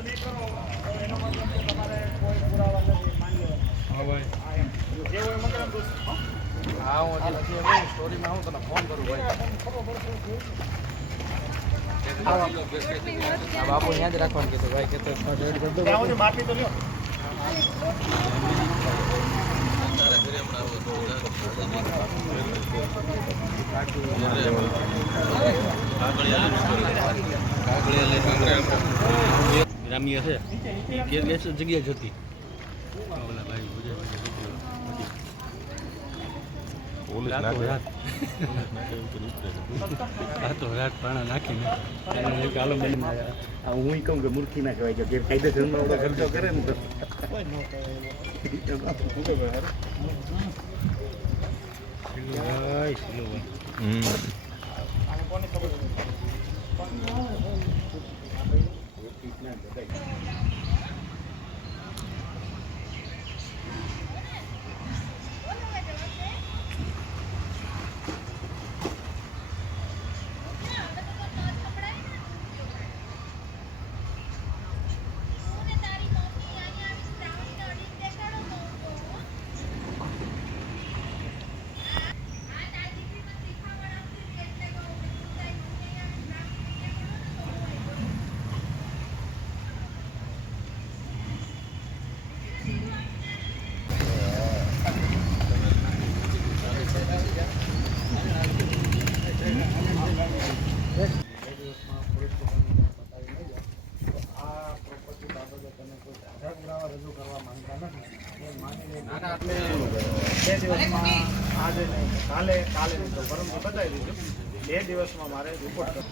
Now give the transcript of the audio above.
હા ભાઈ હા હું સ્ટોરીમાં હું તને ફોન કરું ભાઈ બાપુ યાદ રાખવાનું કીધું ભાઈ કે માફી તો લ્યો ગ્રામ્ય છે જગ્યા જતી રાત પાણા નાખીને હું કહું કે મૂર્ખી ના કહેવાય કે કાયદેસરમાં ખર્ચો કરે ને તો રજૂ કરવા માંગતા નથી બે દિવસમાં આજે નહીં કાલે નહીં તો પરંતુ બતાવી દીધું 2 દિવસમાં મારે રિપોર્ટ કરવો